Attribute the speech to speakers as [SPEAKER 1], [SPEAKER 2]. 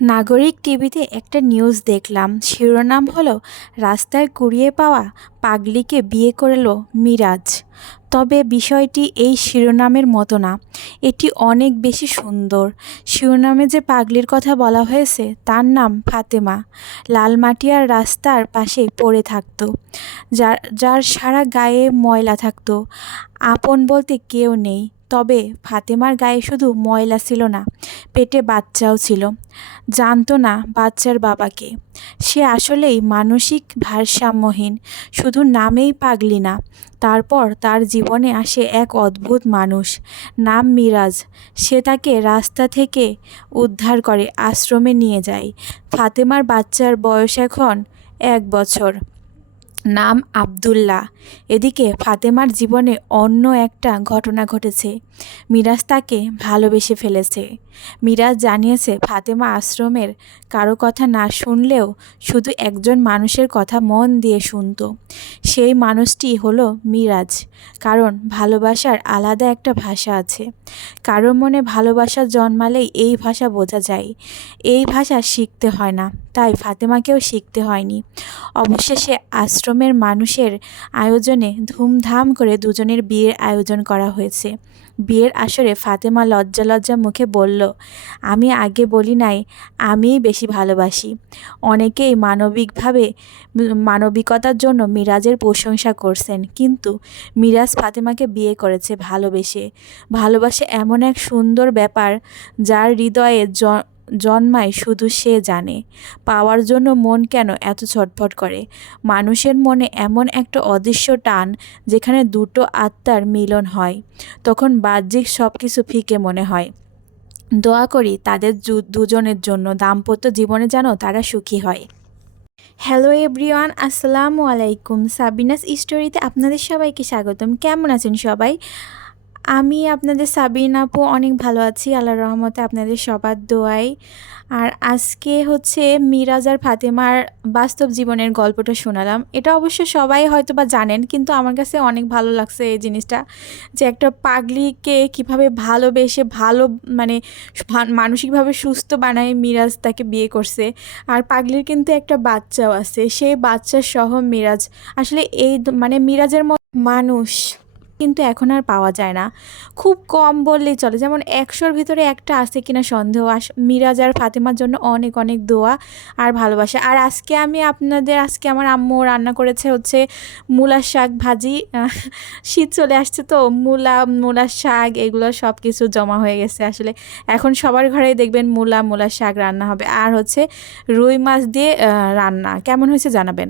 [SPEAKER 1] নাগরিক টিভিতে একটা নিউজ দেখলাম। শিরোনাম হলো, রাস্তায় কুড়িয়ে পাওয়া পাগলিকে বিয়ে করল মিরাজ। তবে বিষয়টি এই শিরোনামের মতো না, এটি অনেক বেশি সুন্দর। শিরোনামে যে পাগলির কথা বলা হয়েছে, তার নাম ফাতেমা। লালমাটিয়ার রাস্তার পাশে পড়ে থাকতো, যার যার সারা গায়ে ময়লা থাকতো। আপন বলতে কেউ নেই। তবে ফাতেমার গায়ে শুধু ময়লা ছিল না, পেটে বাচ্চাও ছিল। জানতো না বাচ্চার বাবাকে। সে আসলেই মানসিক ভারসাম্যহীন, শুধু নামেই পাগলি না। তারপর তার জীবনে আসে এক অদ্ভুত মানুষ, নাম মিরাজ। সে তাকে রাস্তা থেকে উদ্ধার করে আশ্রমে নিয়ে যায়। ফাতেমার বাচ্চার বয়স এখন এক বছর। নাম আবদুল্লাহ। এদিকে ফাতেমার জীবনে অন্য একটা ঘটনা ঘটেছে। মিরাজ তাকে ভালোবেসে ফেলেছে। মিরাজ জানিয়েছে, ফাতেমা আশ্রমের কারও কথা না শুনলেও শুধু একজন মানুষের কথা মন দিয়ে শুনতো। সেই মানুষটি হলো মিরাজ। কারণ ভালোবাসার আলাদা একটা ভাষা আছে। কারও মনে ভালোবাসা জন্মালেই এই ভাষা বোঝা যায়। এই ভাষা শিখতে হয় না। তাই ফাতেমাকেও শিখতে হয়নি। অবশেষে আশ্রমের মানুষের আয়োজনে ধুমধাম করে দুজনের বিয়ের আয়োজন করা হয়েছে। বিয়ের আসরে ফাতেমা লজ্জা লজ্জা মুখে বলল, আমি আগে বলি নাই, আমিই বেশি ভালোবাসি। অনেকেই মানবিকভাবে, মানবিকতার জন্য মিরাজের প্রশংসা করছেন, কিন্তু মিরাজ ফাতেমাকে বিয়ে করেছে ভালোবেসে। ভালোবাসে এমন এক সুন্দর ব্যাপার যার হৃদয়ে জন্মায় শুধু সে জানে। পাওয়ার জন্য মন কেন এত ছটফট করে? মানুষের মনে এমন একটা অদৃশ্য টান যেখানে দুটো আত্মার মিলন হয়। তখন বাহ্যিক সব কিছু ফিকে মনে হয়। দোয়া করি তাদের দুজনের জন্য দাম্পত্য জীবনে যেন তারা সুখী হয়। হ্যালো এভরিওয়ান আসসালামু আলাইকুম। সাবিনাস স্টোরিতে আপনাদের সবাইকে স্বাগতম। কেমন আছেন সবাই? আমি আপনাদের সাবিন আপু অনেক ভালো আছি, আল্লাহর রহমতে আপনাদের সবার দোয়াই আর আজকে হচ্ছে মিরাজ আর ফাতেমার বাস্তব জীবনের গল্পটা শোনালাম। এটা অবশ্য সবাই হয়তো বা জানেন, কিন্তু আমার কাছে অনেক ভালো লাগছে এই জিনিসটা, যে একটা পাগলিকে কীভাবে ভালোবেসে ভালো মানে মানসিকভাবে সুস্থ বানায় মিরাজ তাকে বিয়ে করছে। আর পাগলির কিন্তু একটা বাচ্চাও আছে, সেই বাচ্চার সহ মিরাজ। আসলে এই মানে মিরাজের মতো মানুষ কিন্তু এখন আর পাওয়া যায় না। খুব কম বললেই চলে। যেমন একশোর ভিতরে একটা আছে কিনা সন্দেহ। আস, মিরাজ আর ফাতেমার জন্য অনেক অনেক দোয়া আর ভালোবাসা। আর আজকে আমি আপনাদের, আজকে আমার আম্মু রান্না করেছে হচ্ছে মূলার শাক ভাজি। শীত চলে আসছে তো, মূলা, মূলার শাক এগুলো সব কিছু জমা হয়ে গেছে আসলে। এখন সবার ঘরেই দেখবেন মূলা, মূলার শাক রান্না হবে। আর হচ্ছে রুই মাছ দিয়ে রান্না। কেমন হয়েছে জানাবেন?